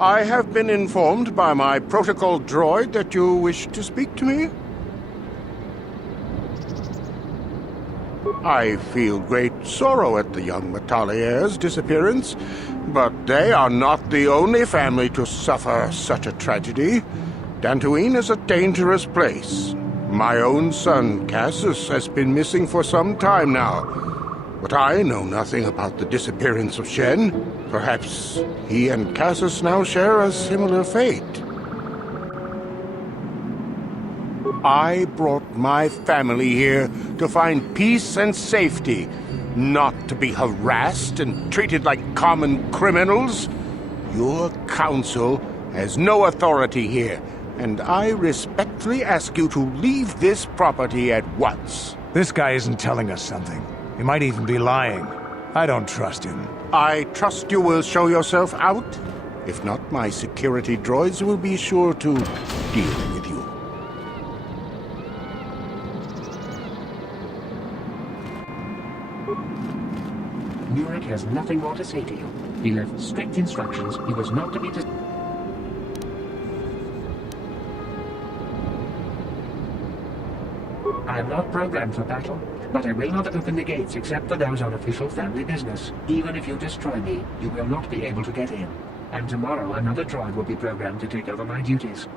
I have been informed by my protocol droid that you wish to speak to me. I feel great sorrow at the young Metalliers' disappearance, but they are not the only family to suffer such a tragedy. Dantooine is a dangerous place. My own son, Cassius, has been missing for some time now, but I know nothing about the disappearance of Shen. Perhaps he and Cassius now share a similar fate. I brought my family here to find peace and safety, not to be harassed and treated like common criminals. Your council has no authority here, and I respectfully ask you to leave this property at once. This guy isn't telling us something. He might even be lying. I don't trust him. I trust you will show yourself out. If not, my security droids will be sure to deal with you. Murik has nothing more to say to you. He left strict instructions. He was not to be I am not programmed for battle, but I will not open the gates except for those on official family business. Even if you destroy me, you will not be able to get in. And tomorrow another droid will be programmed to take over my duties.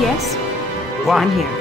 Yes? What? I'm here.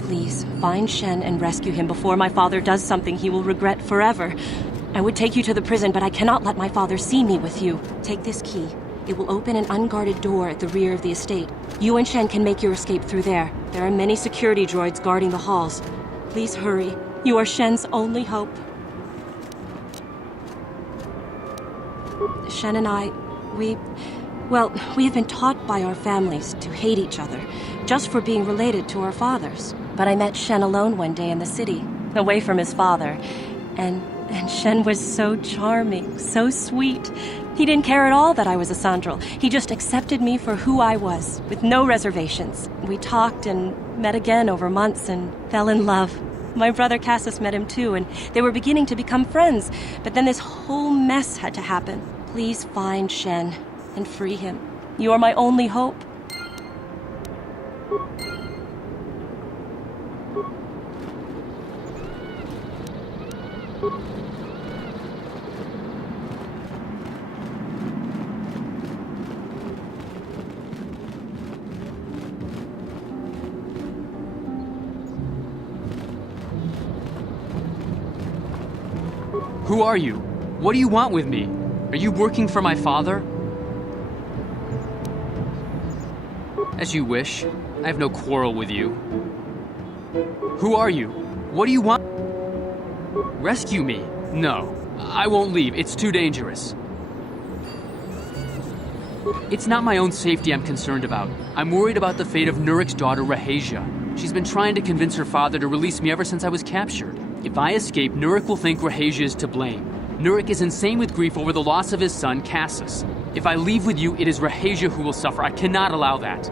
Please, find Shen and rescue him before my father does something he will regret forever. I would take you to the prison, but I cannot let my father see me with you. Take this key. It will open an unguarded door at the rear of the estate. You and Shen can make your escape through there. There are many security droids guarding the halls. Please hurry. You are Shen's only hope. Shen and I, we have been taught by our families to hate each other, just for being related to our fathers. But I met Shen alone one day in the city, away from his father, and Shen was so charming, so sweet. He didn't care at all that I was a Sandral. He just accepted me for who I was, with no reservations. We talked and met again over months and fell in love. My brother Cassius met him too, and they were beginning to become friends. But then this whole mess had to happen. Please find Shen and free him. You are my only hope. Who are you? What do you want with me? Are you working for my father? As you wish. I have no quarrel with you. Who are you? What do you want? Rescue me? No. I won't leave. It's too dangerous. It's not my own safety I'm concerned about. I'm worried about the fate of Nurik's daughter, Rahasia. She's been trying to convince her father to release me ever since I was captured. If I escape, Nurik will think Rahasia is to blame. Nurik is insane with grief over the loss of his son, Cassius. If I leave with you, it is Rahasia who will suffer. I cannot allow that.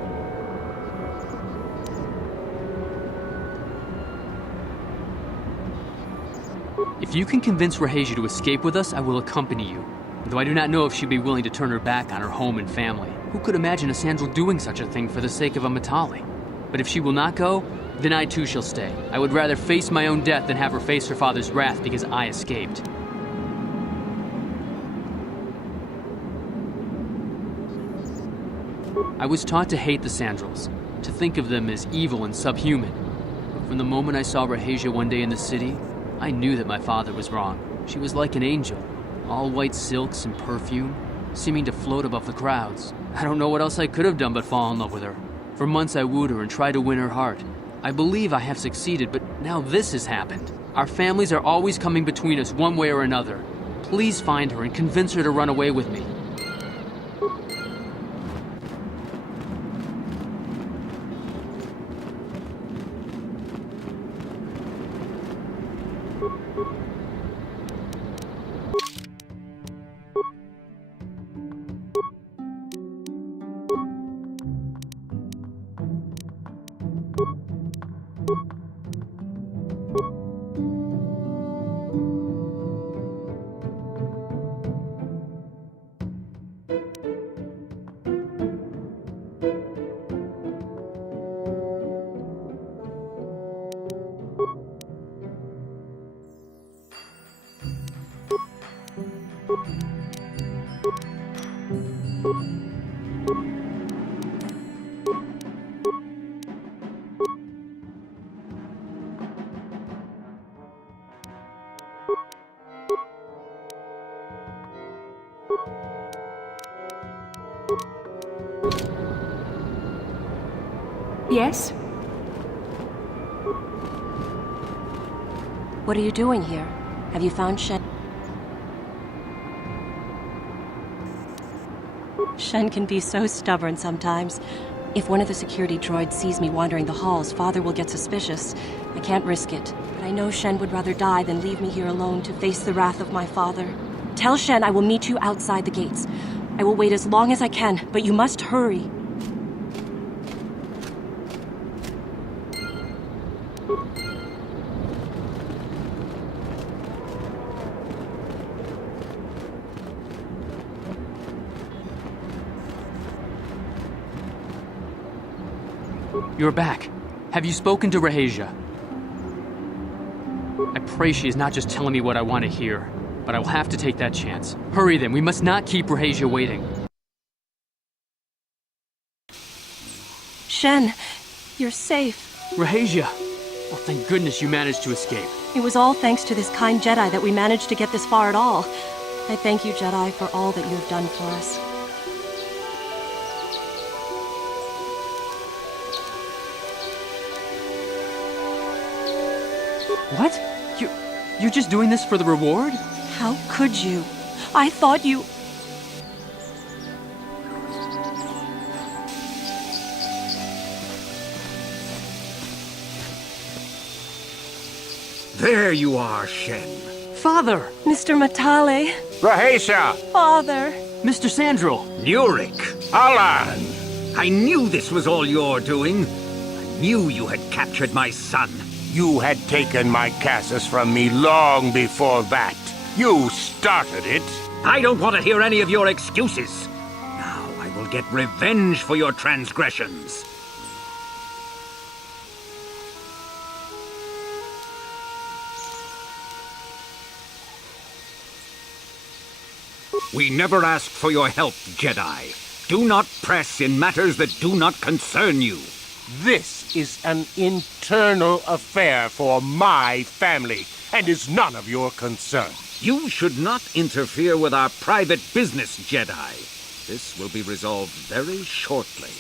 If you can convince Rahasia to escape with us, I will accompany you. though I do not know if she'd be willing to turn her back on her home and family. Who could imagine a Sandral doing such a thing for the sake of a Matali? But if she will not go, then I too shall stay. I would rather face my own death than have her face her father's wrath because I escaped. I was taught to hate the Sandrals, to think of them as evil and subhuman. But from the moment I saw Rahasia one day in the city, I knew that my father was wrong. She was like an angel, all white silks and perfume, seeming to float above the crowds. I don't know what else I could have done but fall in love with her. For months I wooed her and tried to win her heart. I believe I have succeeded, but now this has happened. Our families are always coming between us one way or another. Please find her and convince her to run away with me. Yes? What are you doing here? Have you found Shen? Shen can be so stubborn sometimes. If one of the security droids sees me wandering the halls, Father will get suspicious. I can't risk it. But I know Shen would rather die than leave me here alone to face the wrath of my father. Tell Shen I will meet you outside the gates. I will wait as long as I can, but you must hurry. You're back. Have you spoken to Rahasia? I pray she is not just telling me what I want to hear, but I will have to take that chance. Hurry then, we must not keep Rahasia waiting. Shen, you're safe. Rahasia! Well, thank goodness you managed to escape. It was all thanks to this kind Jedi that we managed to get this far at all. I thank you, Jedi, for all that you have done for us. What? You're just doing this for the reward? How could you? I thought you... There you are, Shen. Father! Mr. Matale. Rahasia! Father. Mr. Sandral! Nurik! Alan! I knew this was all your doing. I knew you had captured my son. You had taken my Casus from me long before that. You started it. I don't want to hear any of your excuses. Now I will get revenge for your transgressions. We never asked for your help, Jedi. Do not press in matters that do not concern you. This is an internal affair for my family, and is none of your concern. You should not interfere with our private business, Jedi. This will be resolved very shortly.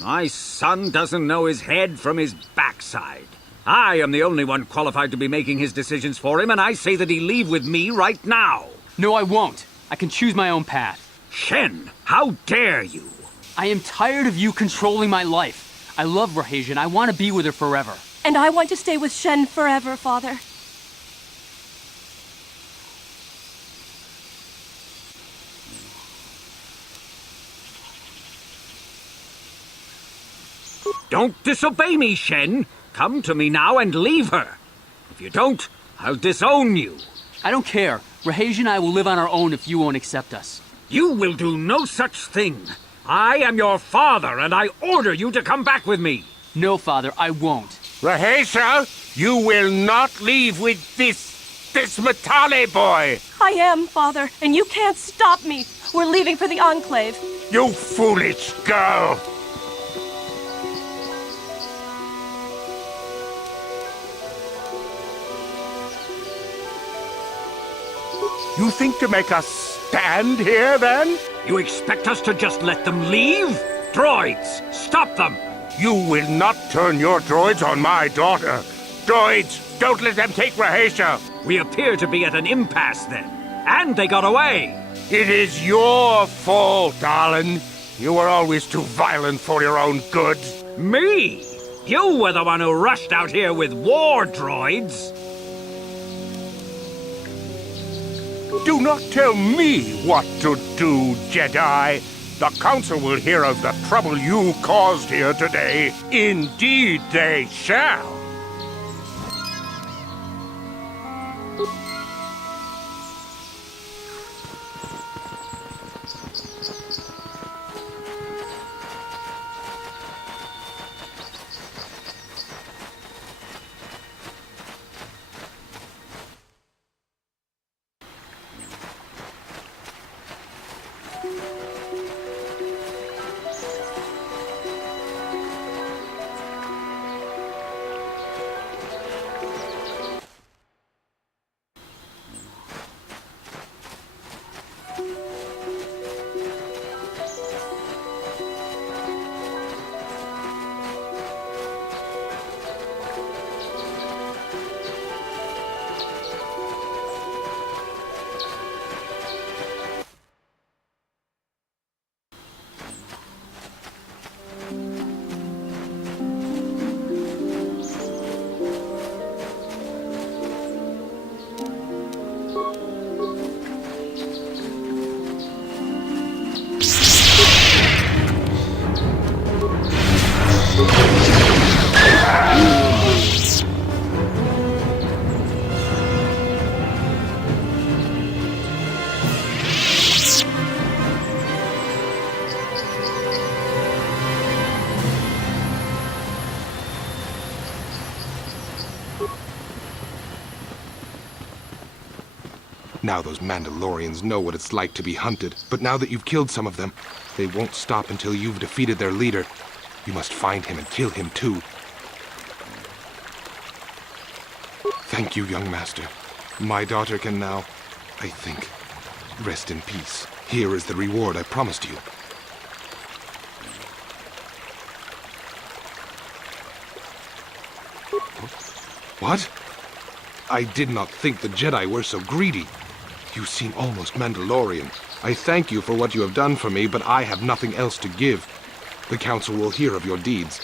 My son doesn't know his head from his backside. I am the only one qualified to be making his decisions for him, and I say that he leave with me right now. No, I won't. I can choose my own path. Shen, how dare you? I am tired of you controlling my life. I love Rahasia and I want to be with her forever. And I want to stay with Shen forever, Father. Don't disobey me, Shen. Come to me now and leave her. If you don't, I'll disown you. I don't care. Rahasia and I will live on our own if you won't accept us. You will do no such thing. I am your father, and I order you to come back with me. No, Father, I won't. Rahasia, you will not leave with this Matale boy. I am, Father, and you can't stop me. We're leaving for the Enclave. You foolish girl. You think to make us stand here, then? You expect us to just let them leave? Droids, stop them! You will not turn your droids on my daughter. Droids, don't let them take Rahasia. We appear to be at an impasse then. And they got away. It is your fault, darling. You were always too violent for your own good. Me? You were the one who rushed out here with war droids. Do not tell me what to do, Jedi. The Council will hear of the trouble you caused here today. Indeed they shall. Now those Mandalorians know what it's like to be hunted, but now that you've killed some of them, they won't stop until you've defeated their leader. You must find him and kill him too. Thank you, young master. My daughter can now, I think, rest in peace. Here is the reward I promised you. What? I did not think the Jedi were so greedy. You seem almost Mandalorian. I thank you for what you have done for me, but I have nothing else to give. The Council will hear of your deeds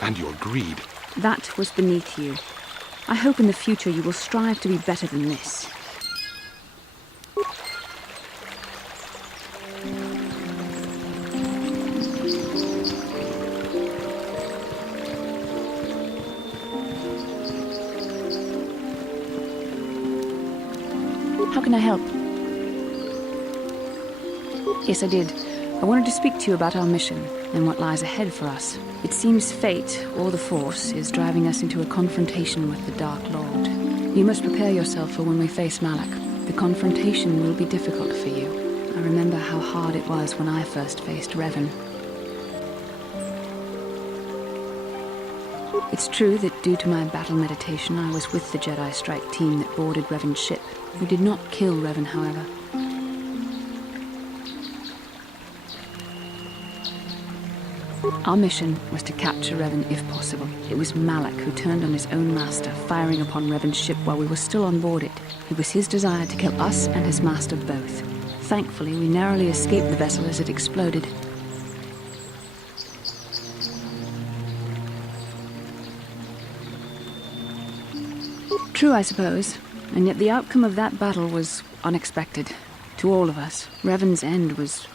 and your greed. That was beneath you. I hope in the future you will strive to be better than this. How can I help? Yes, I did. I wanted to speak to you about our mission and what lies ahead for us. It seems fate, or the Force, is driving us into a confrontation with the Dark Lord. You must prepare yourself for when we face Malak. The confrontation will be difficult for you. I remember how hard it was when I first faced Revan. It's true that due to my battle meditation, I was with the Jedi strike team that boarded Revan's ship. We did not kill Revan, however. Our mission was to capture Revan if possible. It was Malak who turned on his own master, firing upon Revan's ship while we were still on board it. It was his desire to kill us and his master both. Thankfully, we narrowly escaped the vessel as it exploded. True, I suppose. And yet the outcome of that battle was unexpected. To all of us, Revan's end was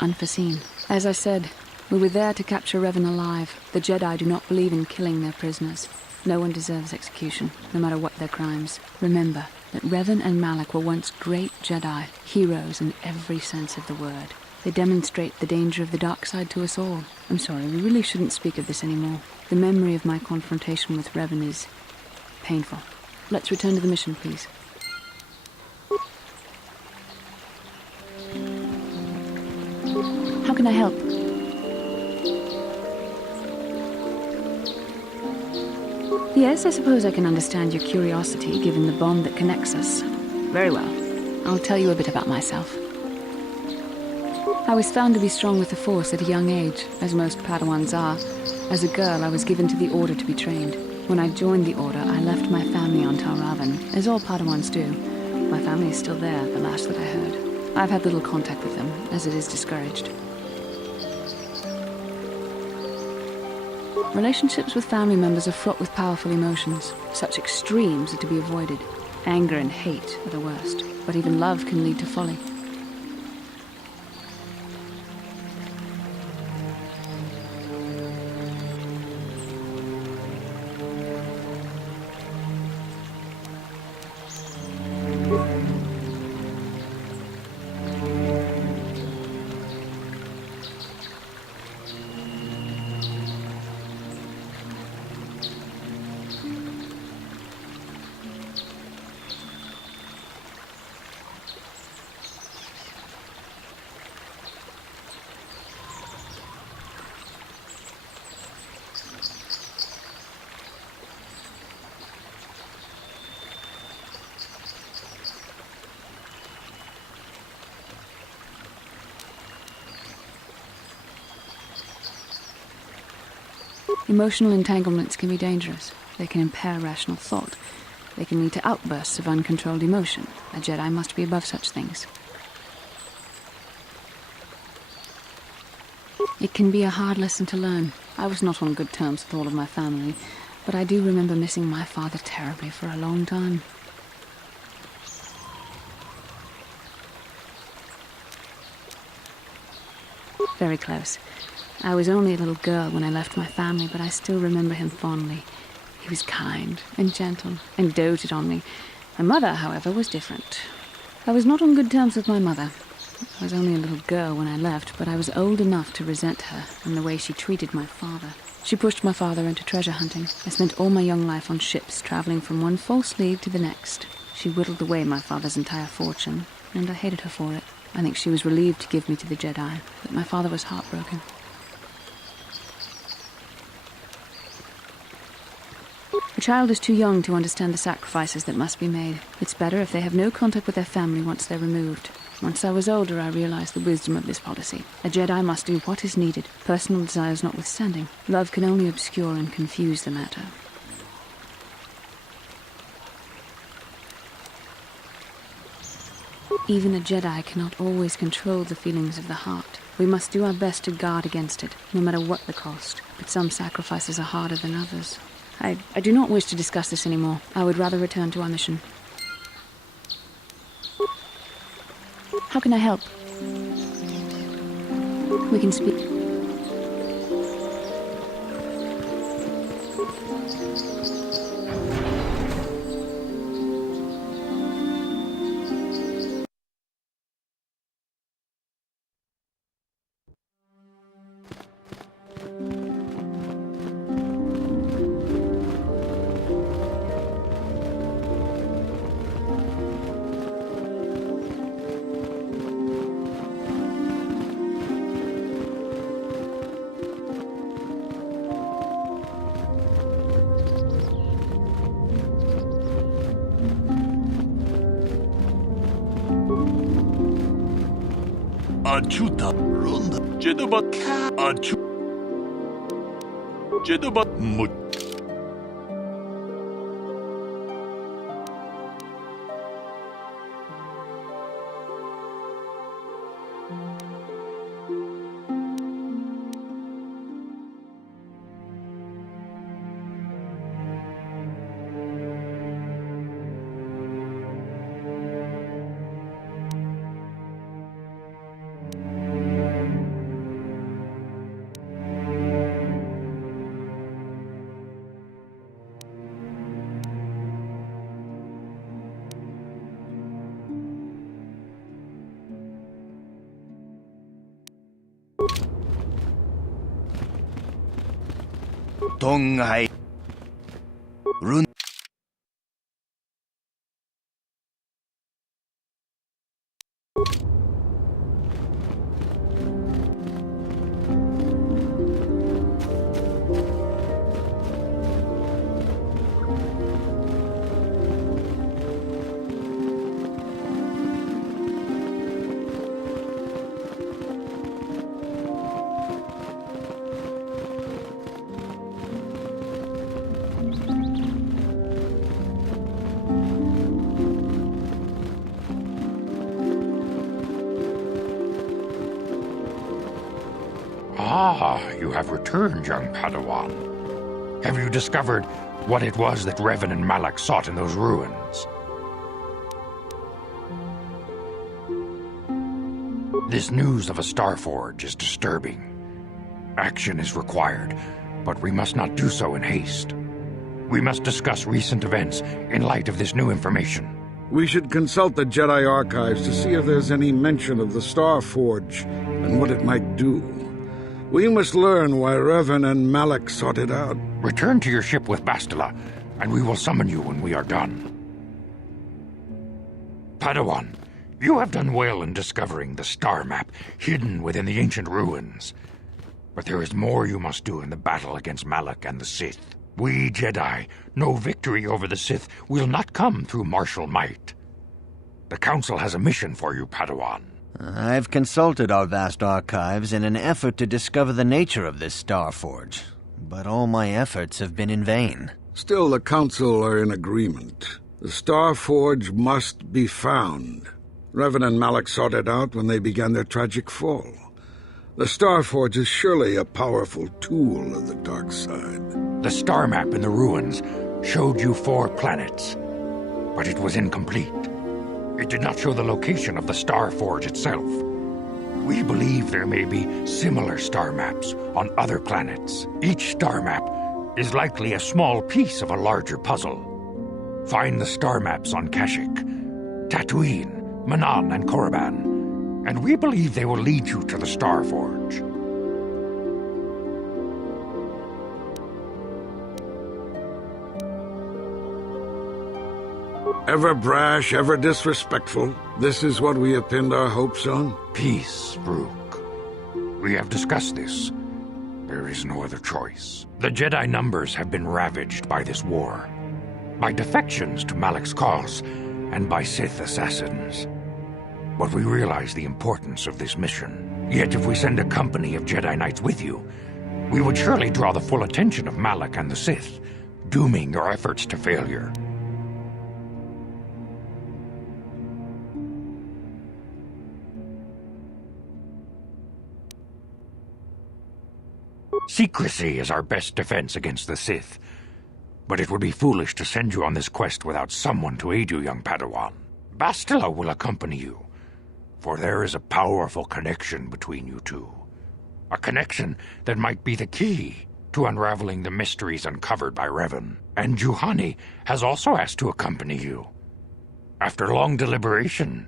unforeseen. As I said, we were there to capture Revan alive. The Jedi do not believe in killing their prisoners. No one deserves execution, no matter what their crimes. Remember that Revan and Malak were once great Jedi, heroes in every sense of the word. They demonstrate the danger of the dark side to us all. I'm sorry, we really shouldn't speak of this anymore. The memory of my confrontation with Revan is painful. Let's return to the mission, please. How can I help? Yes, I suppose I can understand your curiosity, given the bond that connects us. Very well. I'll tell you a bit about myself. I was found to be strong with the Force at a young age, as most Padawans are. As a girl, I was given to the Order to be trained. When I joined the Order, I left my family on Talravan, as all Padawans do. My family is still there, the last that I heard. I've had little contact with them, as it is discouraged. Relationships with family members are fraught with powerful emotions. Such extremes are to be avoided. Anger and hate are the worst, but even love can lead to folly. Emotional entanglements can be dangerous. They can impair rational thought. They can lead to outbursts of uncontrolled emotion. A Jedi must be above such things. It can be a hard lesson to learn. I was not on good terms with all of my family, but I do remember missing my father terribly for a long time. Very close. I was only a little girl when I left my family, but I still remember him fondly. He was kind and gentle and doted on me. My mother, however, was different. I was not on good terms with my mother. I was only a little girl when I left, but I was old enough to resent her and the way she treated my father. She pushed my father into treasure hunting. I spent all my young life on ships, traveling from one false lead to the next. She whittled away my father's entire fortune, and I hated her for it. I think she was relieved to give me to the Jedi, but my father was heartbroken. A child is too young to understand the sacrifices that must be made. It's better if they have no contact with their family once they're removed. Once I was older, I realized the wisdom of this policy. A Jedi must do what is needed, personal desires notwithstanding. Love can only obscure and confuse the matter. Even a Jedi cannot always control the feelings of the heart. We must do our best to guard against it, no matter what the cost. But some sacrifices are harder than others. I do not wish to discuss this anymore. I would rather return to our mission. How can I help? We can speak. Achuta ronda Jedabat Achu Jedabat Mut 동하이 룬 Ah, you have returned, young Padawan. Have you discovered what it was that Revan and Malak sought in those ruins? This news of a Starforge is disturbing. Action is required, but we must not do so in haste. We must discuss recent events in light of this new information. We should consult the Jedi archives to see if there's any mention of the Starforge and what it might do. We must learn why Revan and Malak sought it out. Return to your ship with Bastila, and we will summon you when we are done. Padawan, you have done well in discovering the star map hidden within the ancient ruins. But there is more you must do in the battle against Malak and the Sith. We Jedi know victory over the Sith will not come through martial might. The Council has a mission for you, Padawan. I've consulted our vast archives in an effort to discover the nature of this Starforge, but all my efforts have been in vain. Still, the Council are in agreement. The Starforge must be found. Revan and Malak sought it out when they began their tragic fall. The Starforge is surely a powerful tool of the dark side. The star map in the ruins showed you 4 planets, but it was incomplete. It did not show the location of the Starforge itself. We believe there may be similar star maps on other planets. Each star map is likely a small piece of a larger puzzle. Find the star maps on Kashyyyk, Dantooine, Manan, and Korriban, and we believe they will lead you to the Starforge. Ever brash, ever disrespectful, this is what we have pinned our hopes on? Peace, Rook. We have discussed this. There is no other choice. The Jedi numbers have been ravaged by this war, by defections to Malak's cause, and by Sith assassins. But we realize the importance of this mission. Yet if we send a company of Jedi Knights with you, we would surely draw the full attention of Malak and the Sith, dooming your efforts to failure. Secrecy is our best defense against the Sith, but it would be foolish to send you on this quest without someone to aid you, young Padawan. Bastila will accompany you, for there is a powerful connection between you two. A connection that might be the key to unraveling the mysteries uncovered by Revan. And Juhani has also asked to accompany you. After long deliberation,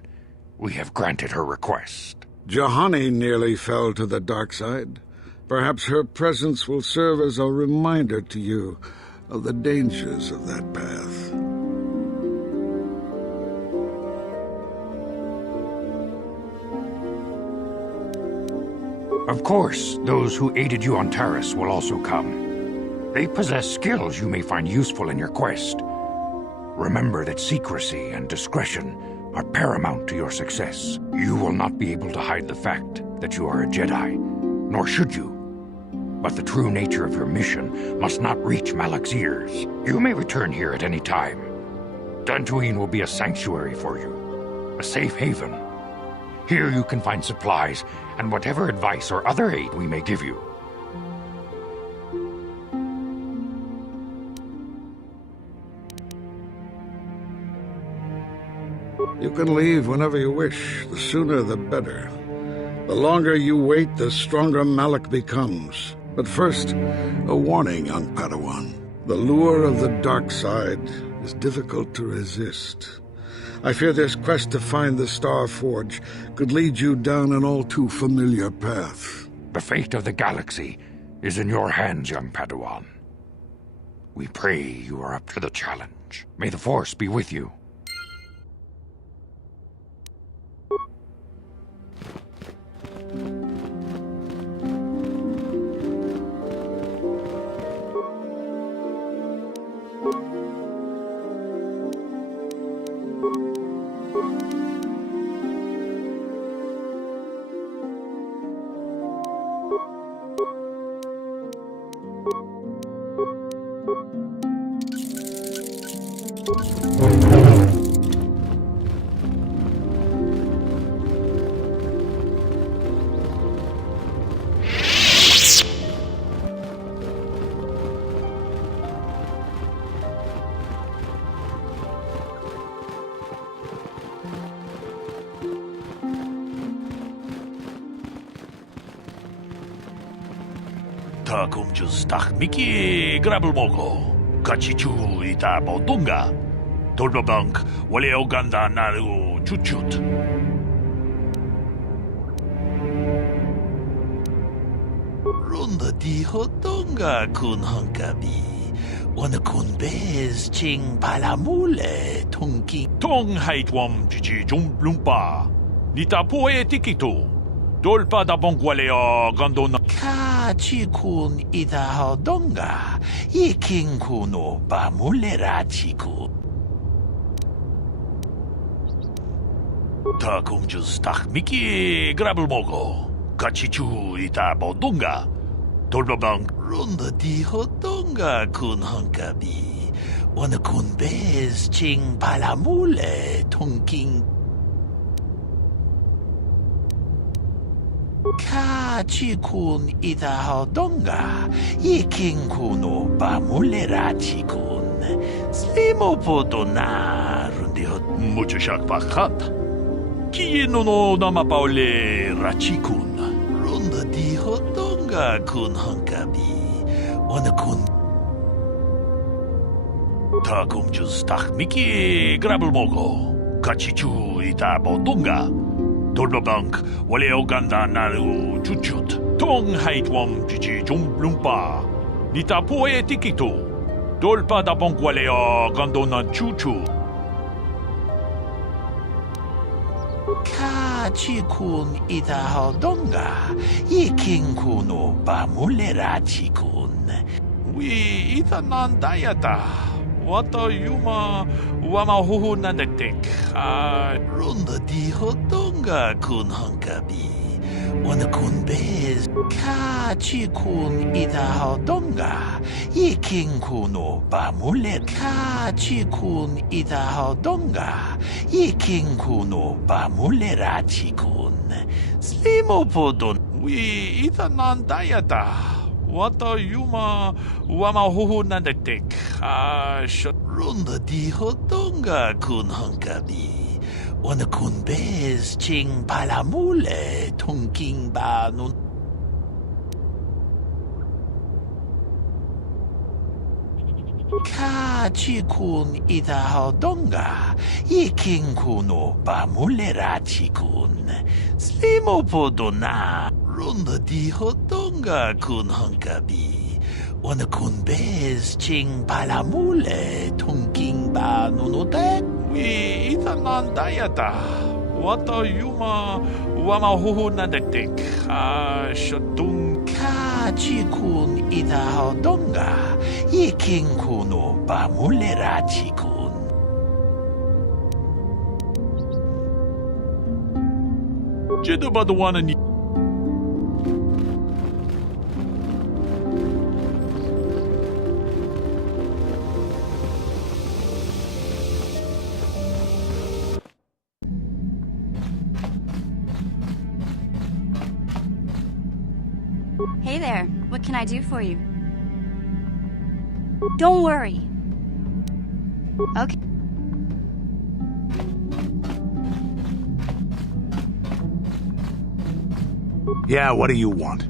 we have granted her request. Juhani nearly fell to the dark side. Perhaps her presence will serve as a reminder to you of the dangers of that path. Of course, those who aided you on Taris will also come. They possess skills you may find useful in your quest. Remember that secrecy and discretion are paramount to your success. You will not be able to hide the fact that you are a Jedi, nor should you. But the true nature of your mission must not reach Malak's ears. You may return here at any time. Dantooine will be a sanctuary for you, a safe haven. Here you can find supplies and whatever advice or other aid we may give you. You can leave whenever you wish. The sooner the better. The longer you wait, the stronger Malak becomes. But first, a warning, young Padawan. The lure of the dark side is difficult to resist. I fear this quest to find the Starforge could lead you down an all too familiar path. The fate of the galaxy is in your hands, young Padawan. We pray you are up to the challenge. May the Force be with you. Takumjus takmiki grabulmogo. Kachichu ita bodunga. Dolbabank wale oganda naru chuchut. Runda di hodonga kun hankabi. Wana kun bez ching palamule tunki. Tong haitwam chichi jumblumpa. Nita poe tikito. Dolpa da bongwaleo gandona. Kachikun ida hodonga. Ikinkuno bamulera chiku. Takumjus takmiki grabulmogo. Kachichu ita bodunga. Dolbabank runda di hodonga kun hankabi. Wana kun bez ching palamule tunking. Kachikun ita hodonga. Ikinkuno bamulera chikun. Slimo podona rundi hod. Mucho shakpakat. Kieno no namapaule rachikun. Runda di hodonga kun hankabi. Wana kun. Takumjus takmiki grabulmogo. Kachichu ita bodunga. Dolbabank wale oganda naru chuchut. Tong haitwam chichi jumblumpa. Nita poe tikito. Dolpa da bongwaleo gandona chuchu. Kachikun ita hodonga. Ikinkuno bamulera chikun. We ita nandayata. Wata yuma wama huhu nandektek. Runda di hodonga kun hankabi. Wana kun bez. Kachikun ita hodonga. Ikinkuno bamule. Kachikun ita hodonga. Ikinkuno bamulera chikun. Slimo podon. We ita nandayata. Wata yuma wama huhu nandektek. Runda di hodonga kun hankabi. Wana kun bez ching palamule tunking banun. Kachikun ita hodonga. Ikinkuno bamulera chikun. Slimo podona. Runda di hodonga kun hankabi. Wana kun bez ching palamule tunking banunotek. We ita nandayata. Wata yuma wama huhu nandektek. Shatung. Kachikun ita hodonga. Ikinkuno bamulera chikun. Jida badawana ni. Hey there, what can I do for you? Don't worry. Okay. Yeah, what do you want?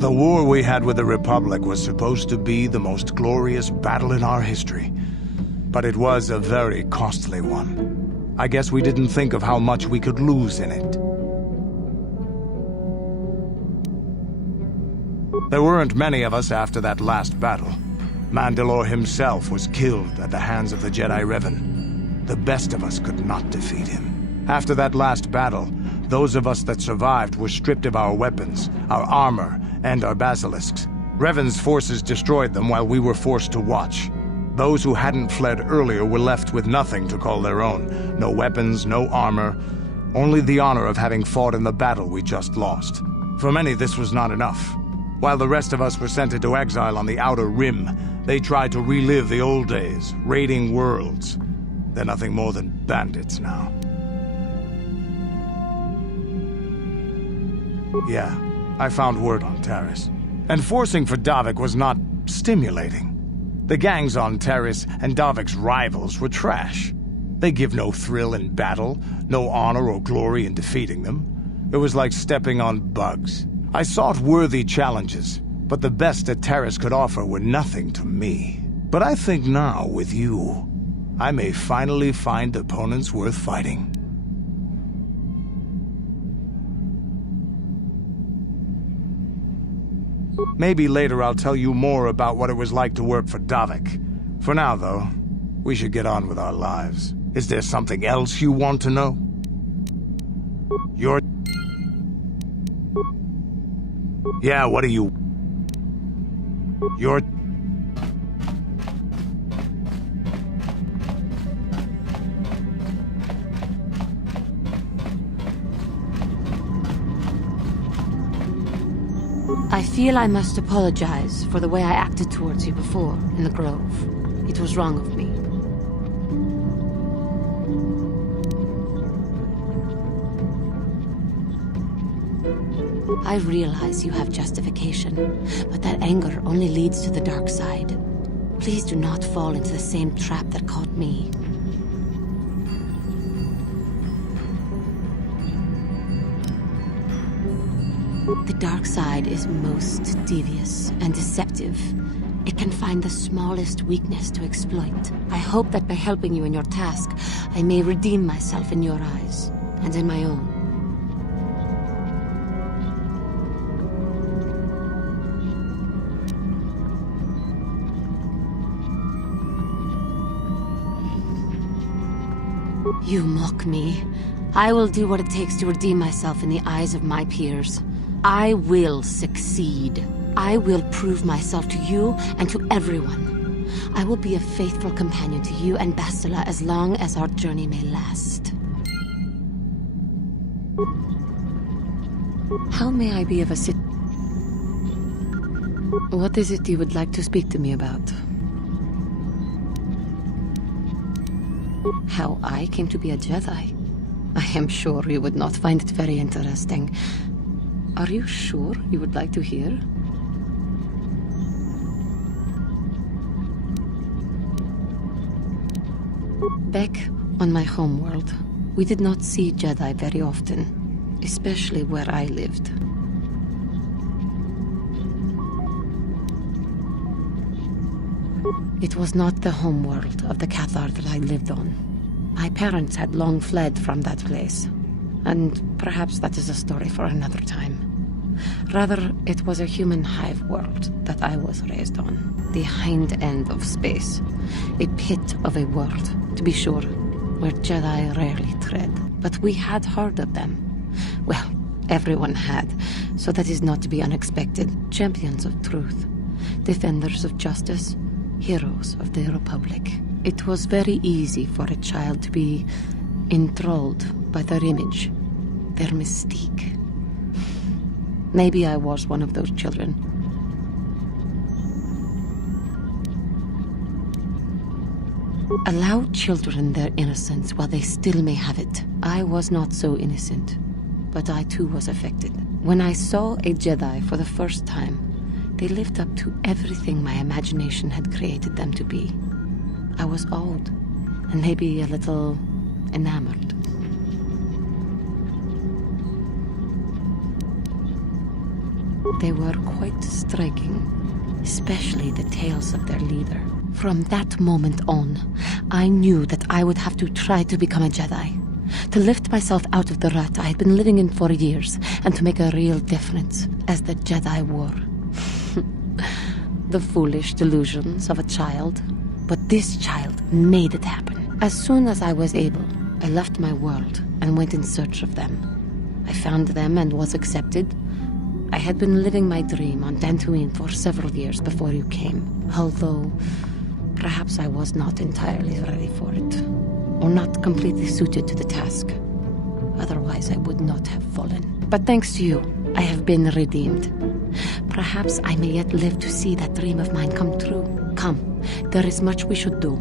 The war we had with the Republic was supposed to be the most glorious battle in our history. But it was a very costly one. I guess we didn't think of how much we could lose in it. There weren't many of us after that last battle. Mandalore himself was killed at the hands of the Jedi Revan. The best of us could not defeat him. After that last battle, those of us that survived were stripped of our weapons, our armor, and our basilisks. Revan's forces destroyed them while we were forced to watch. Those who hadn't fled earlier were left with nothing to call their own. No weapons, no armor, only the honor of having fought in the battle we just lost. For many, this was not enough. While the rest of us were sent into exile on the Outer Rim, they tried to relive the old days, raiding worlds. They're nothing more than bandits now. Yeah, I found word on Taris. And forcing for Davik was not stimulating. The gangs on Taris and Davik's rivals were trash. They give no thrill in battle, no honor or glory in defeating them. It was like stepping on bugs. I sought worthy challenges, but the best that Taris could offer were nothing to me. But I think now, with you, I may finally find opponents worth fighting. Maybe later I'll tell you more about what it was like to work for Davik. For now, though, we should get on with our lives. Is there something else you want to know? Yeah, what are you... I feel I must apologize for the way I acted towards you before, in the Grove. It was wrong of me. I realize you have justification, but that anger only leads to the dark side. Please do not fall into the same trap that caught me. The dark side is most devious and deceptive. It can find the smallest weakness to exploit. I hope that by helping you in your task, I may redeem myself in your eyes, and in my own. You mock me. I will do what it takes to redeem myself in the eyes of my peers. I will succeed. I will prove myself to you and to everyone. I will be a faithful companion to you and Bastila as long as our journey may last. How may I be of What is it you would like to speak to me about? How I came to be a Jedi? I am sure you would not find it very interesting. Are you sure you would like to hear? Back on my homeworld, we did not see Jedi very often, especially where I lived. It was not the homeworld of the Cathar that I lived on. My parents had long fled from that place, and perhaps that is a story for another time. Rather, it was a human hive world that I was raised on. The hind end of space. A pit of a world, to be sure, where Jedi rarely tread. But we had heard of them. Well, everyone had, so that is not to be unexpected. Champions of truth, defenders of justice, heroes of the Republic. It was very easy for a child to be enthralled by their image, their mystique. Maybe I was one of those children. Allow children their innocence while they still may have it. I was not so innocent, but I too was affected. When I saw a Jedi for the first time, they lived up to everything my imagination had created them to be. I was awed, and maybe a little enamored. They were quite striking, especially the tales of their leader. From that moment on, I knew that I would have to try to become a Jedi, to lift myself out of the rut I had been living in for years, and to make a real difference as the Jedi wore. the foolish delusions of a child. But this child made it happen. As soon as I was able, I left my world and went in search of them. I found them and was accepted. I had been living my dream on Dantooine for several years before you came, although perhaps I was not entirely ready for it, or not completely suited to the task. Otherwise, I would not have fallen. But thanks to you, I have been redeemed. Perhaps I may yet live to see that dream of mine come true. Come, there is much we should do.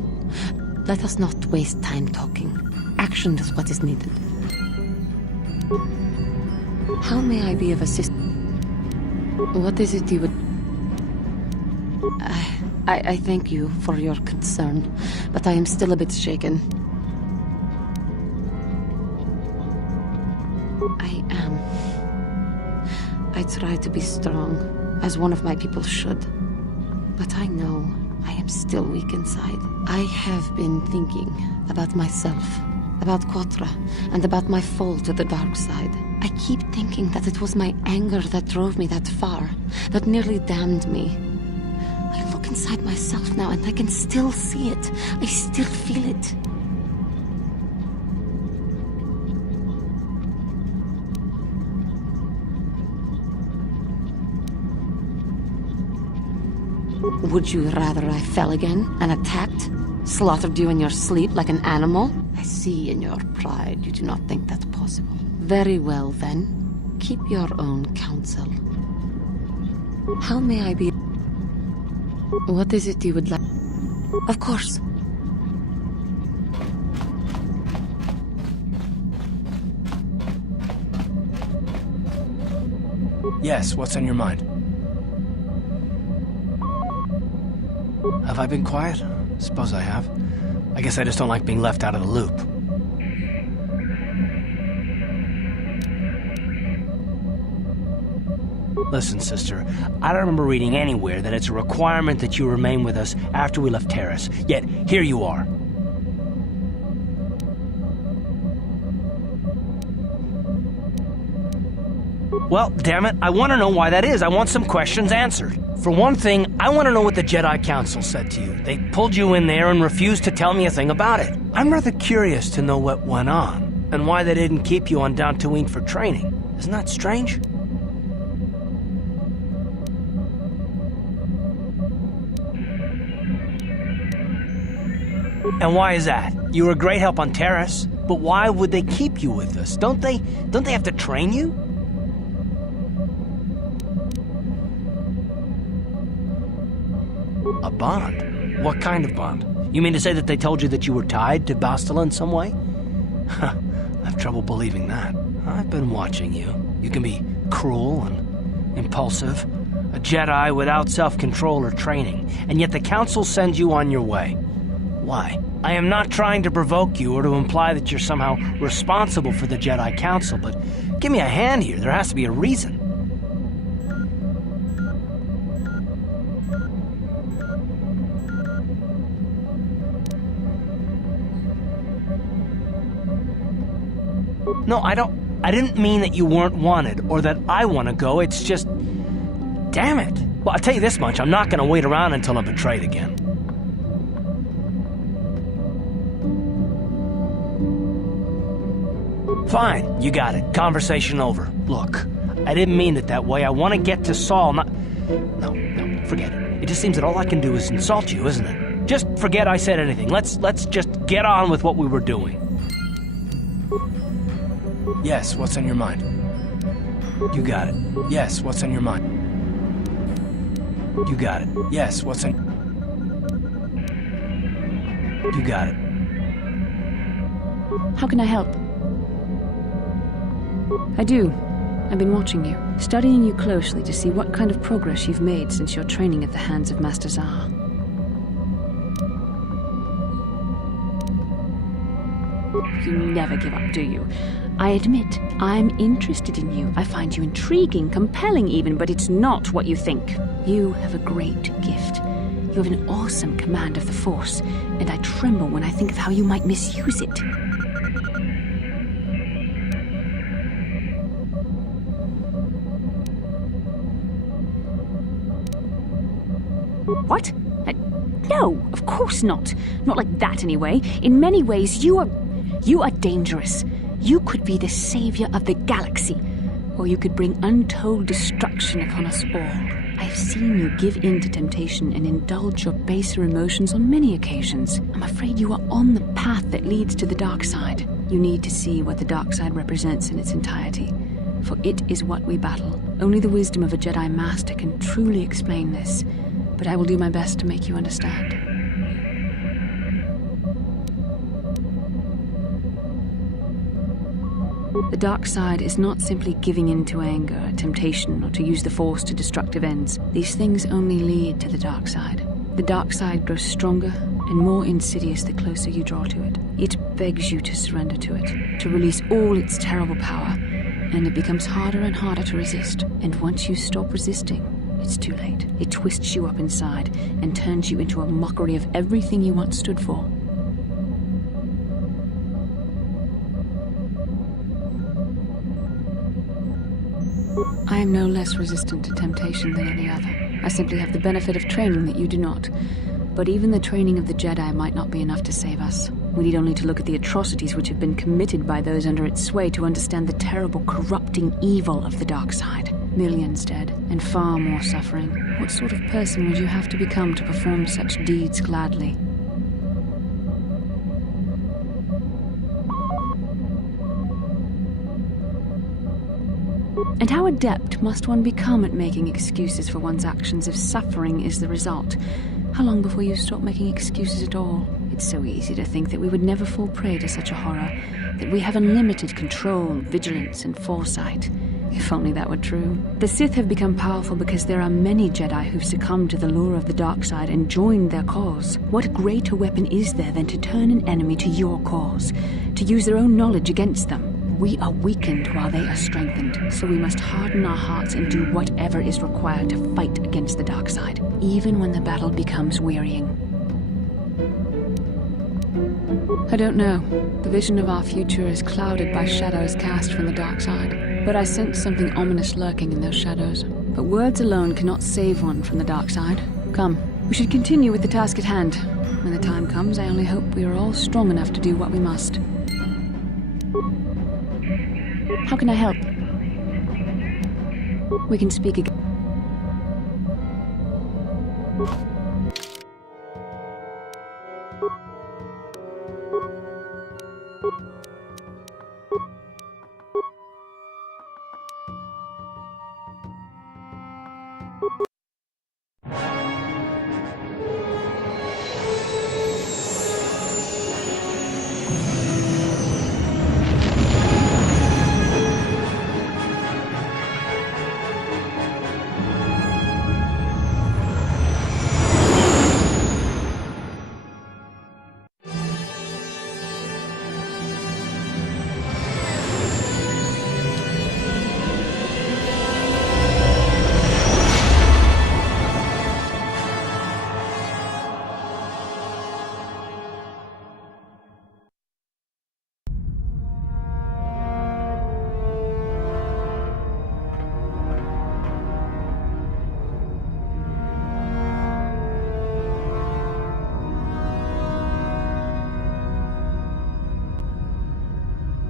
Let us not waste time talking. Action is what is needed. How may I be of assistance? What is it you would... I thank you for your concern, but I am still a bit shaken. I am. I try to be strong, as one of my people should. But I know I am still weak inside. I have been thinking about myself, about Quatra, and about my fall to the dark side. I keep thinking that it was my anger that drove me that far, that nearly damned me. I look inside myself now and I can still see it. I still feel it. Would you rather I fell again and attacked? Slaughtered you in your sleep like an animal? I see in your pride you do not think that's possible. Very well, then. Keep your own counsel. How may I be... What is it you would like? Of course. Yes, what's on your mind? Have I been quiet? Suppose I have. I guess I just don't like being left out of the loop. Listen, sister, I don't remember reading anywhere that it's a requirement that you remain with us after we left Terrace. Yet, here you are. Well, damn it, I want to know why that is. I want some questions answered. For one thing, I want to know what the Jedi Council said to you. They pulled you in there and refused to tell me a thing about it. I'm rather curious to know what went on, and why they didn't keep you on Dantooine for training. Isn't that strange? And why is that? You were a great help on Terrace, but why would they keep you with us? Don't they have to train you? A bond? What kind of bond? You mean to say that they told you that you were tied to Bastila in some way? I have trouble believing that. I've been watching you. You can be cruel and impulsive, a Jedi without self-control or training, and yet the Council sends you on your way. Why? I am not trying to provoke you or to imply that you're somehow responsible for the Jedi Council, but give me a hand here. There has to be a reason. No, I didn't mean that you weren't wanted or that I want to go. It's just... Damn it. Well, I'll tell you this much. I'm not going to wait around until I'm betrayed again. Fine, you got it. Conversation over. Look, I didn't mean it that way. I want to get to Saul, not... No, forget it. It just seems that all I can do is insult you, isn't it? Just forget I said anything. Let's just get on with what we were doing. Yes, what's on your mind? You got it. Yes, what's on your mind? You got it. Yes, what's on... You got it. How can I help? I do. I've been watching you, studying you closely to see what kind of progress you've made since your training at the hands of Master Zahar. You never give up, do you? I admit, I'm interested in you. I find you intriguing, compelling even, but it's not what you think. You have a great gift. You have an awesome command of the Force, and I tremble when I think of how you might misuse it. What? No, of course not. Not like that, anyway. In many ways, you are dangerous. You could be the savior of the galaxy, or you could bring untold destruction upon us all. I've seen you give in to temptation and indulge your baser emotions on many occasions. I'm afraid you are on the path that leads to the dark side. You need to see what the dark side represents in its entirety, for it is what we battle. Only the wisdom of a Jedi Master can truly explain this, but I will do my best to make you understand. The dark side is not simply giving in to anger, temptation, or to use the Force to destructive ends. These things only lead to the dark side. The dark side grows stronger and more insidious the closer you draw to it. It begs you to surrender to it, to release all its terrible power, and it becomes harder and harder to resist. And once you stop resisting, it's too late. It twists you up inside and turns you into a mockery of everything you once stood for. I am no less resistant to temptation than any other. I simply have the benefit of training that you do not. But even the training of the Jedi might not be enough to save us. We need only to look at the atrocities which have been committed by those under its sway to understand the terrible, corrupting evil of the dark side. Millions dead, and far more suffering. What sort of person would you have to become to perform such deeds gladly? And how adept must one become at making excuses for one's actions if suffering is the result? How long before you stop making excuses at all? It's so easy to think that we would never fall prey to such a horror, that we have unlimited control, vigilance, and foresight. If only that were true. The Sith have become powerful because there are many Jedi who've succumbed to the lure of the dark side and joined their cause. What greater weapon is there than to turn an enemy to your cause, to use their own knowledge against them? We are weakened while they are strengthened, so we must harden our hearts and do whatever is required to fight against the dark side, even when the battle becomes wearying. I don't know. The vision of our future is clouded by shadows cast from the dark side, but I sense something ominous lurking in those shadows. But words alone cannot save one from the dark side. Come, we should continue with the task at hand. When the time comes, I only hope we are all strong enough to do what we must. How can I help? We can speak again.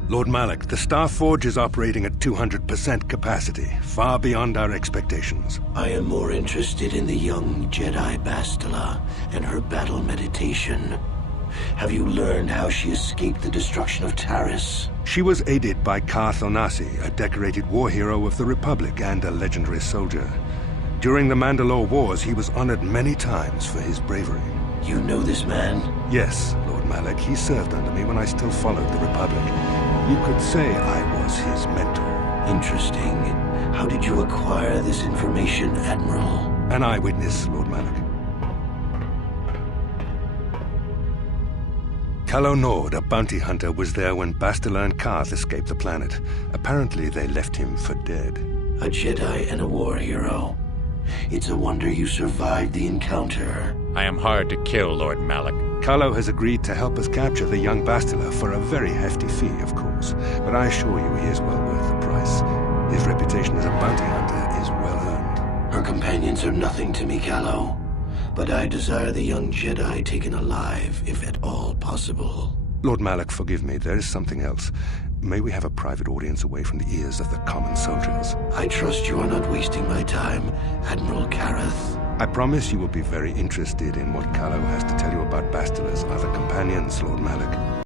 Lord Malak, the Star Forge is operating at 200% capacity, far beyond our expectations. I am more interested in the young Jedi Bastila and her battle meditation. Have you learned how she escaped the destruction of Taris? She was aided by Karth Onasi, a decorated war hero of the Republic and a legendary soldier. During the Mandalore Wars, he was honored many times for his bravery. You know this man? Yes, Lord Malak. He served under me when I still followed the Republic. You could say I was his mentor. Interesting. How did you acquire this information, Admiral? An eyewitness, Lord Malak. Calo Nord, a bounty hunter, was there when Bastila and Karth escaped the planet. Apparently, they left him for dead. A Jedi and a war hero. It's a wonder you survived the encounter. I am hard to kill, Lord Malak. Calo has agreed to help us capture the young Bastila for a very hefty fee, of course. But I assure you he is well worth the price. His reputation as a bounty hunter is well earned. Her companions are nothing to me, Calo. but I desire the young Jedi taken alive, if at all possible. Lord Malak, forgive me. There is something else. May we have a private audience away from the ears of the common soldiers? I trust you are not wasting my time, Admiral Kareth. I promise you will be very interested in what Kallo has to tell you about Bastila's other companions, Lord Malak.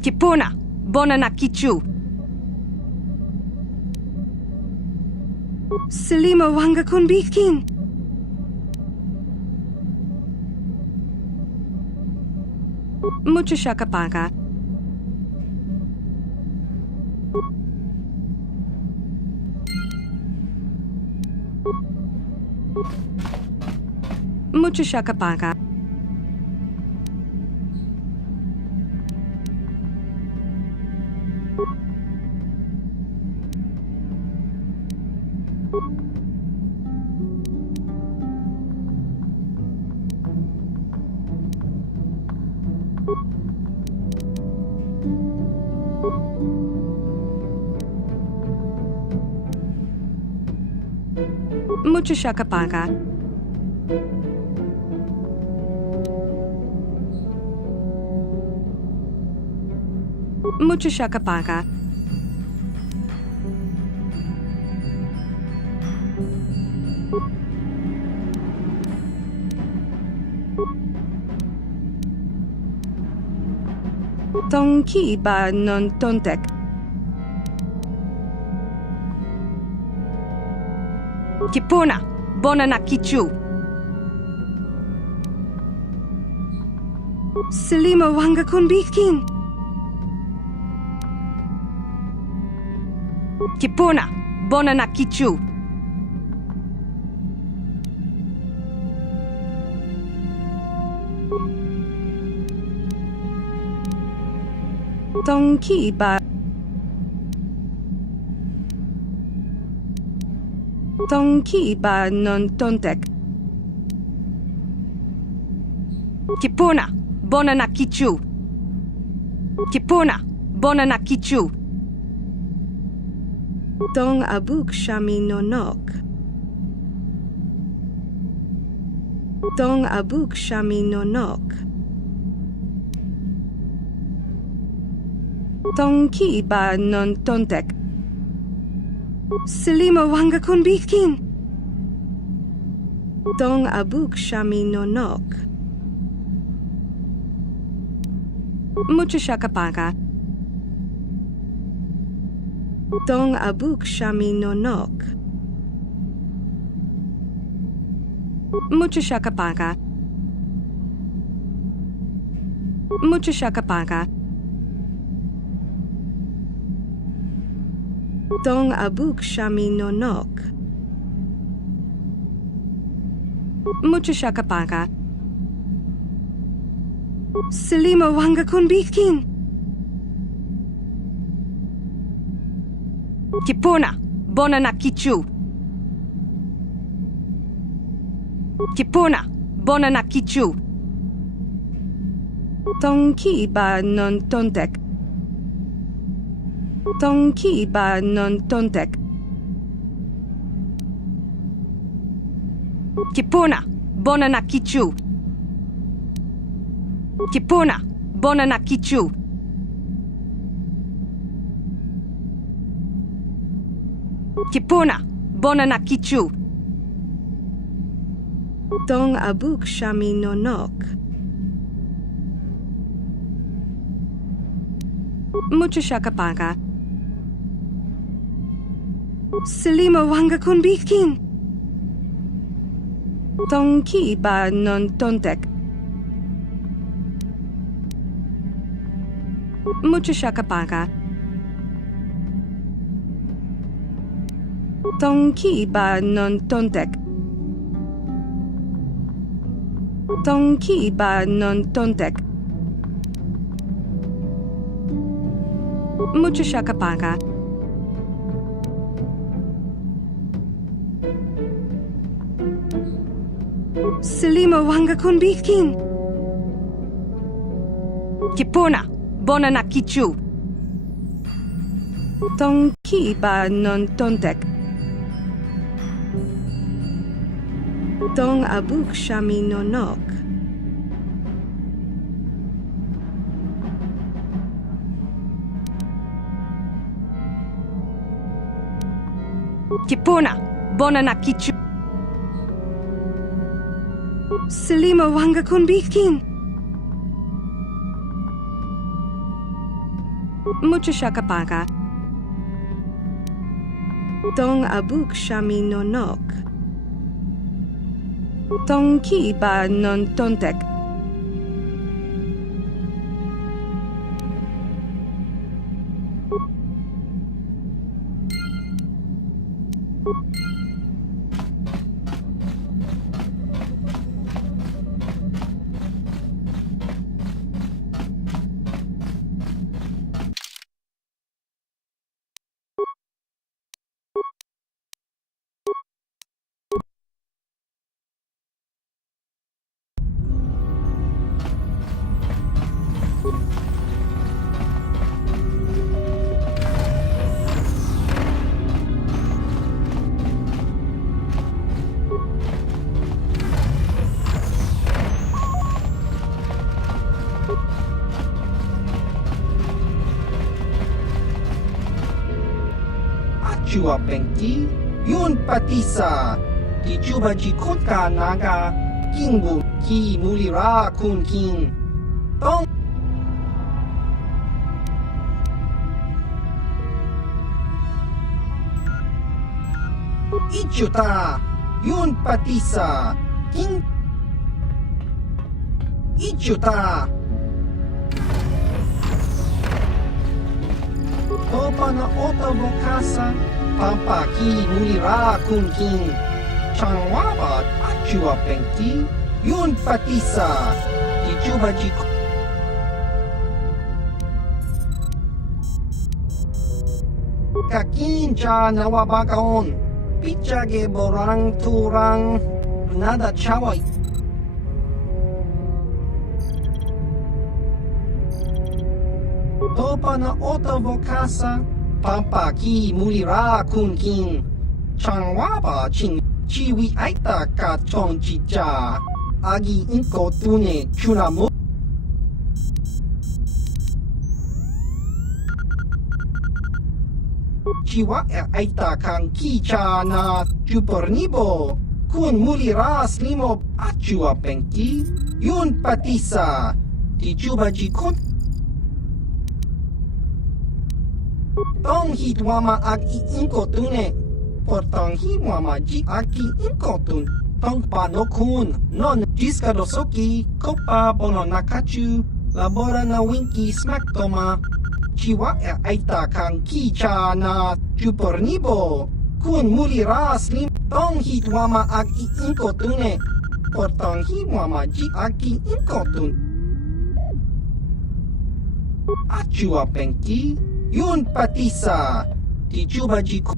Kipuna, Bonana Kichu. Selima Wanga Kunbikin. Mucho Shakapaka. Mucho Shakapaka. Mucho Shakapaka. Mucho Shakapaka. Tonki ba non tontek. Kipuna, Bonana Kichu. Selima Wanga Kunbikin. Kipuna, Bonana Kichu. Tonki ba Tonki ba non tontek. Kipuna, Bonana Kichu. Kipuna, Bonana Kichu. Dong abuk shami nonok. Dong abuk shami nonok. Dong ki ba non tontek. Selimo wanga kun bitkin. Dong abuk shami nonok. Mucho shakapaka. Dong abuk shami nonok. Mucho shakapaka. Mucho shakapaka. Dong abuk shami nonok. Mucho shakapaka. Selimo wanga kun bitkin. Kipuna, bona na kichu. Kipuna, bona na kichu. Tong ki ba non tontek. Tong ki ba non tontek. Kipuna, bona na kichu. Kipuna, bona na kichu. Kipuna, bona na kichu. Dong abuk shami nonok. Mucho shakapaka. Selimo wanga kun bitkin. Dong ki ba non tontek. Mucho shakapaka. Dong ki ba non tontek. Dong ki ba non tontek. Mucho shakapaka. Selimo wanga kun bitkin. Kipuna, bona na kichu. Dong ki ba non tontek. Dong abuk shami nonok. Kipuna, bona na kichu. Selimo wanga kun bitkin. Mucho shakapaka. Dong abuk shami nonok. Dong ki ba non tontek. Chua Pengki, Yun Patisa, Di Juba Jikutka Naga, Kingu Ki Mulira Kun King, Tong Ichuta, Yun Patisa, King Ichuta. Opa na ota vokasa, pampa ki mulira kun king. Changwaba achua pengti, yun patisa, di juba jiko. Kakin cha nawabakaon, pichage borang turang, nada chawai. Topa na ota vokasa, Pampa ki mulira kun king. Chang waba ching chiwi aita ka chong chicha. Agi inko tune chunamo. Chiwa aita kang kicha na chupornibo. Kun mulira slimo achua penki. Yun patisa. Ti chuba jikon. Tong hitwama ag inko tune. Portang hiwama ji aki inko tun. Tong panokun. Non jiskadosoki. Kopa bono nakachu. Labora na winki smaktoma. Chiwa aita kang kicha na chupornibo. Kun mulira slim. Tong hitwama ag inko tune. Portang hiwama ji aki inko tun. Achua penki. Yun patisa. Ti chuba jiku.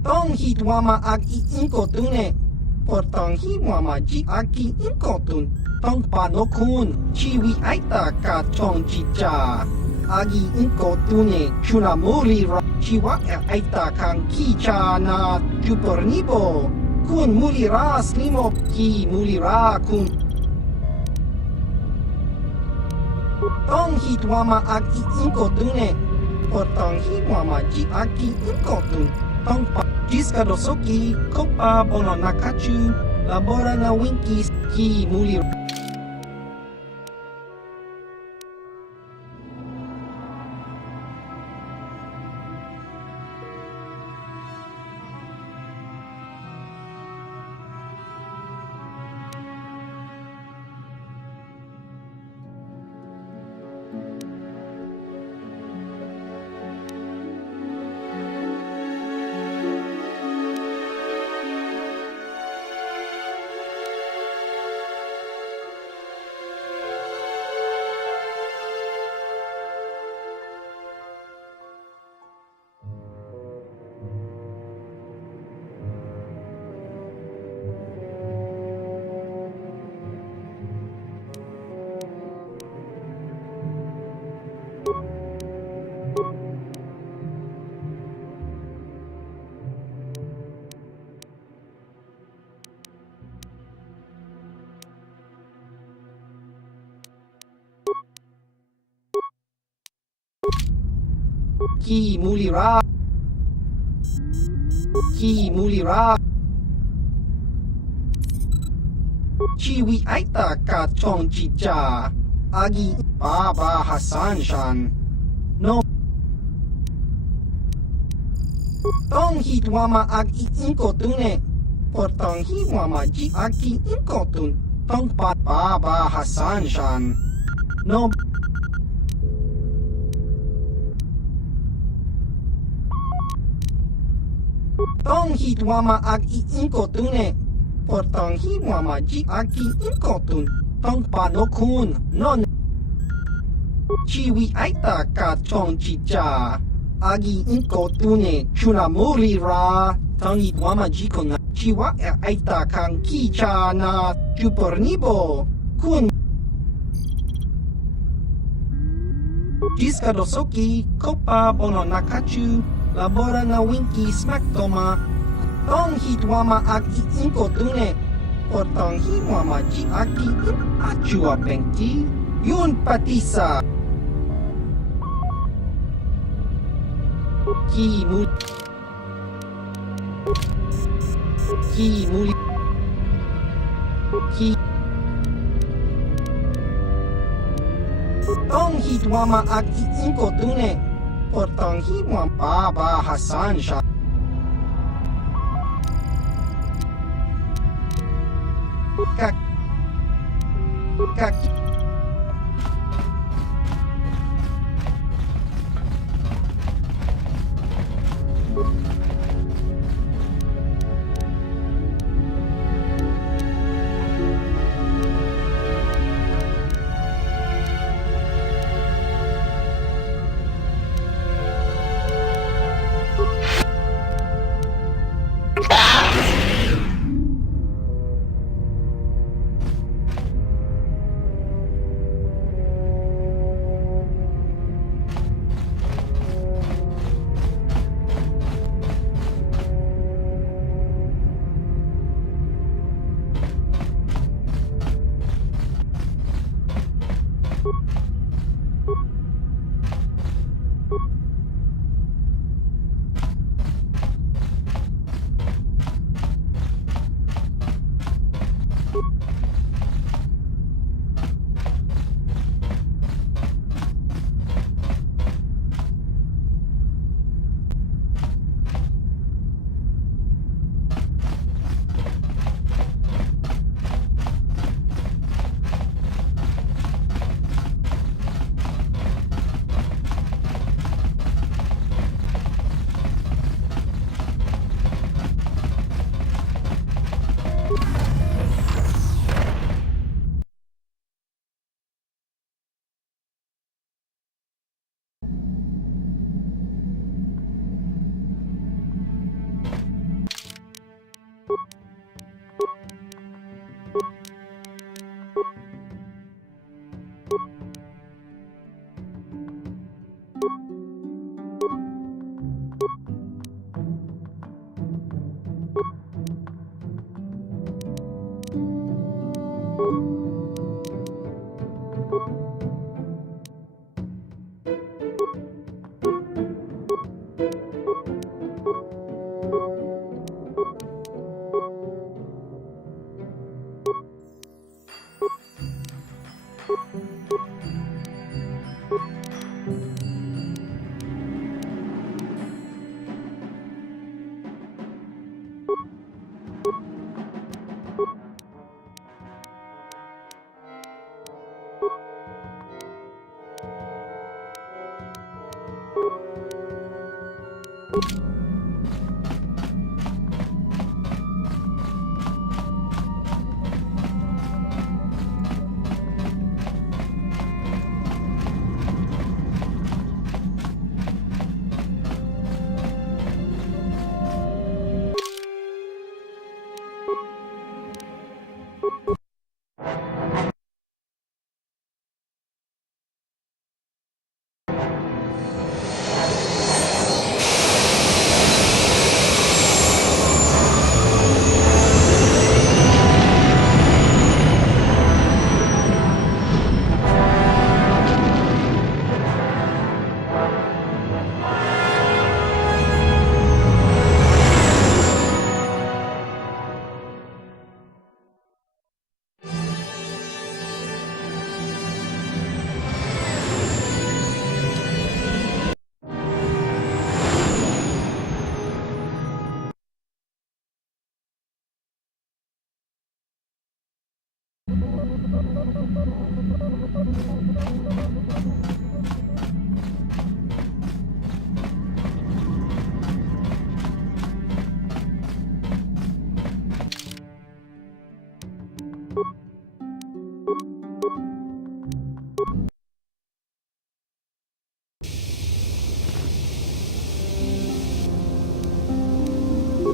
Tong hitwama ag inko tune. Portang hiwama ji aki inko tun. Tong panokun. Chiwi aita ka chong chicha. Agi inko tune chunamuri ra. Chiwa aita kang kicha na chupornibo. Kun mulira slimo ki mulira kun. Tong hitwama ag inko tune. Portang hiwama ji aki inko tun. Tong pa jiskadosoki. Kopa bono nakachu. Labora na winki ki mulira. Ki mulira. Ki mulira. Chiwi aita ka chong chicha. Agi baba Hasan shan. No. Tong hitwama ag inko tune. Portang hiwama ji aki inko tun. Tong pa baba Hasan shan. No. Tong hitwama ag inko tune. Portang hiwama ji aki inko tun. Tong panokun. Non. Chiwi aita ka chong chicha. Agi inko tune chunamuri ra. Tong hitwama ji kon. Chiwa aita kang kicha na chupornibo. Kun. Jiskadosoki. Kopa bono nakachu. Labora na winki smaktoma. Tong hitwama ag inko tune. Portang hiwama ji aki achua penki. Yun patisa. Ki muli. Ki muli. Ki. Tong hitwama ag inko tune. Portang hiwama baba Hasan sha. Kaki.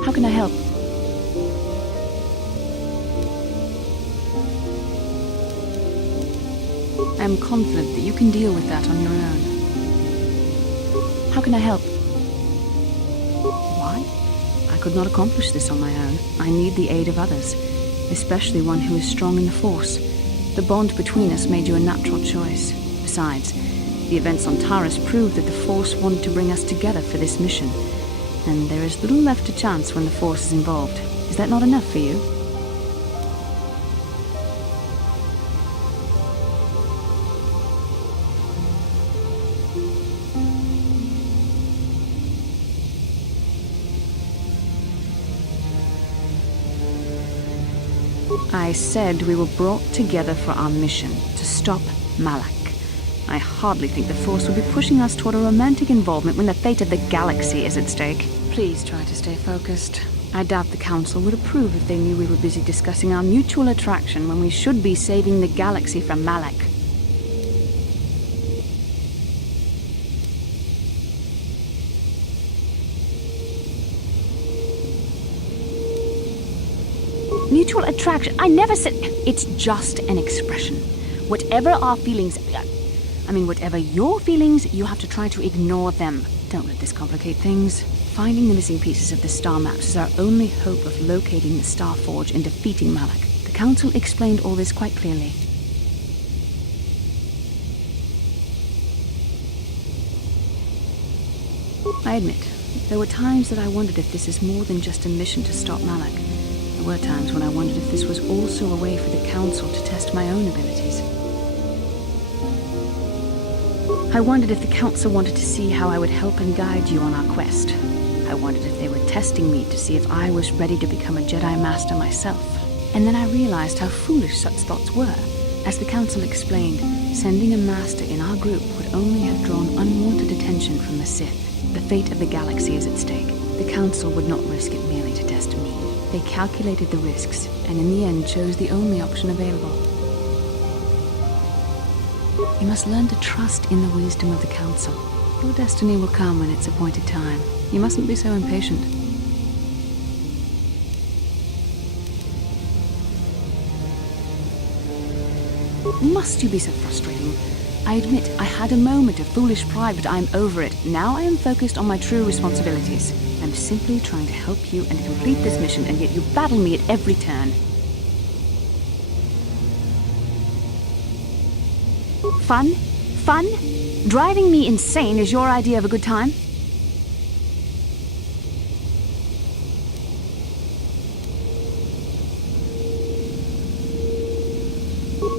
How can I help? I am confident that you can deal with that on your own. How can I help? Why? I could not accomplish this on my own. I need the aid of others, especially one who is strong in the Force. The bond between us made you a natural choice. Besides, the events on Taris prove that the Force wanted to bring us together for this mission. And there is little left to chance when the Force is involved. Is that not enough for you? I said we were brought together for our mission, to stop Malak. I hardly think the Force would be pushing us toward a romantic involvement when the fate of the galaxy is at stake. Please try to stay focused. I doubt the Council would approve if they knew we were busy discussing our mutual attraction when we should be saving the galaxy from Malak. Mutual attraction? I never said... It's just an expression. Whatever our feelings... whatever your feelings, you have to try to ignore them. Don't let this complicate things. Finding the missing pieces of the star maps is our only hope of locating the Star Forge and defeating Malak. The Council explained all this quite clearly. I admit, there were times that I wondered if this is more than just a mission to stop Malak. There were times when I wondered if this was also a way for the Council to test my own abilities. I wondered if the Council wanted to see how I would help and guide you on our quest. I wondered if they were testing me to see if I was ready to become a Jedi Master myself. And then I realized how foolish such thoughts were. As the Council explained, sending a Master in our group would only have drawn unwanted attention from the Sith. The fate of the galaxy is at stake. The Council would not risk it merely to test me. They calculated the risks, and in the end chose the only option available. You must learn to trust in the wisdom of the Council. Your destiny will come when its appointed time. You mustn't be so impatient. Must you be so frustrating? I admit I had a moment of foolish pride, but I'm over it. Now I am focused on my true responsibilities. I'm simply trying to help you and complete this mission, and yet you battle me at every turn. Fun? Fun? Driving me insane is your idea of a good time?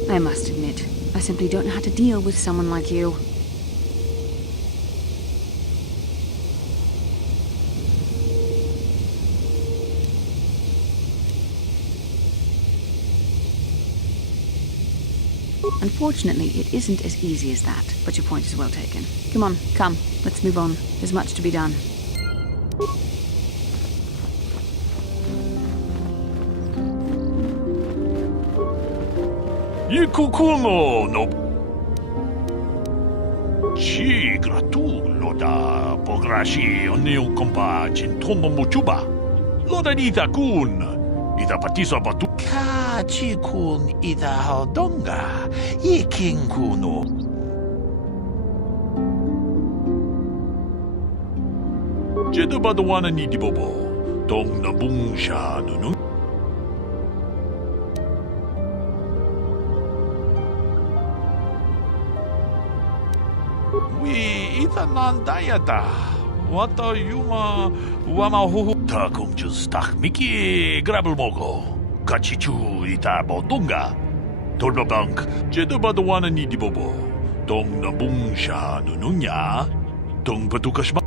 I must admit, I simply don't know how to deal with someone like you. Unfortunately, it isn't as easy as that, but your point is well taken. Come on, come, let's move on. There's much to be done. Ikukuno no Ci gratulo da pograshi oneo kompa cintono mochuba. Loda ita kun. Ita patisa batu. Ka chi kun ita haldonga. Ikin kuno. Jeda badawana ni dibobo. Dong na bungsha nunu. Ita nandayata. Wata yuma wama huhu. Ta kumjus tak miki grabel mogo. Kachichu ita bodunga. Torba bank. Jeda badawana ni dibobo. Dong na bungsha nununya. Dong patukashma.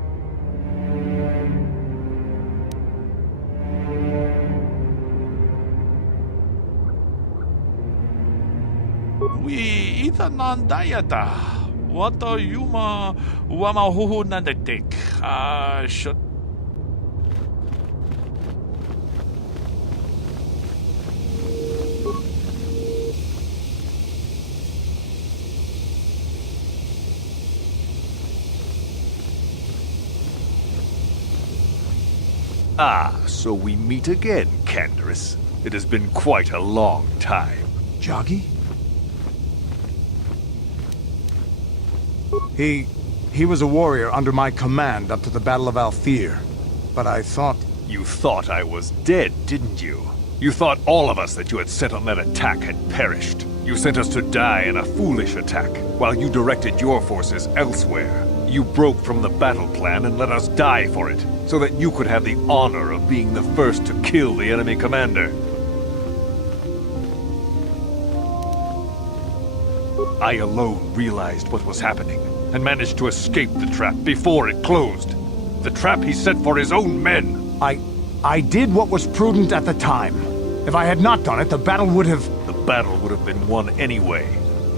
Ita nandayata. Wata yuma wama huhu nandatik. Shut. Ah, so we meet again, Canderous. It has been quite a long time. Joggy? He was a warrior under my command up to the Battle of Althir. But I thought... You thought I was dead, didn't you? You thought all of us that you had sent on that attack had perished. You sent us to die in a foolish attack, while you directed your forces elsewhere. You broke from the battle plan and let us die for it, so that you could have the honor of being the first to kill the enemy commander. I alone realized what was happening, and managed to escape the trap before it closed. The trap he set for his own men. I did what was prudent at the time. If I had not done it, the battle would have... The battle would have been won anyway.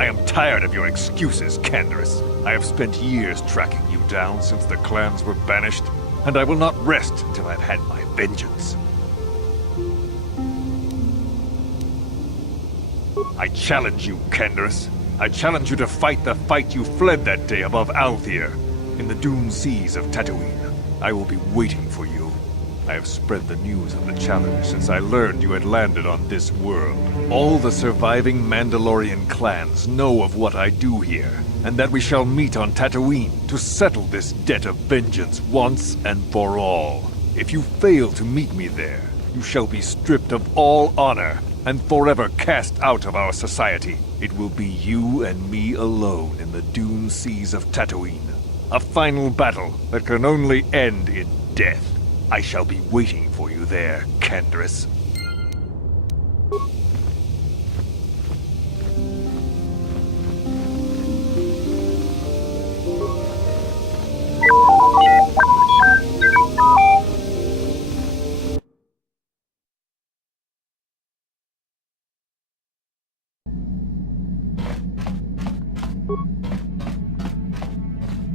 I am tired of your excuses, Canderous. I have spent years tracking you down since the clans were banished, and I will not rest until I've had my vengeance. I challenge you, Canderous. I challenge you to fight the fight you fled that day above Althir, in the dune seas of Dantooine. I will be waiting for you. I have spread the news of the challenge since I learned you had landed on this world. All the surviving Mandalorian clans know of what I do here, and that we shall meet on Dantooine to settle this debt of vengeance once and for all. If you fail to meet me there, you shall be stripped of all honor and forever cast out of our society. It will be you and me alone in the dune seas of Dantooine. A final battle that can only end in death. I shall be waiting for you there, Canderous.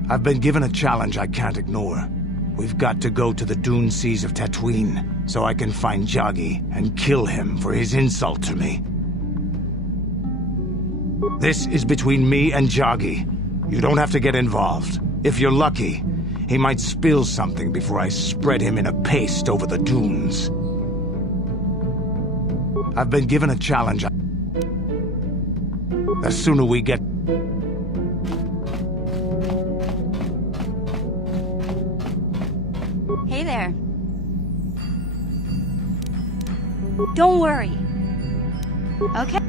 I've been given a challenge I can't ignore. We've got to go to the dune seas of Dantooine, so I can find Joggy and kill him for his insult to me. This is between me and Joggy. You don't have to get involved. If you're lucky, he might spill something before I spread him in a paste over the dunes. I've been given a challenge. The sooner we get... Hey there. Don't worry. Okay.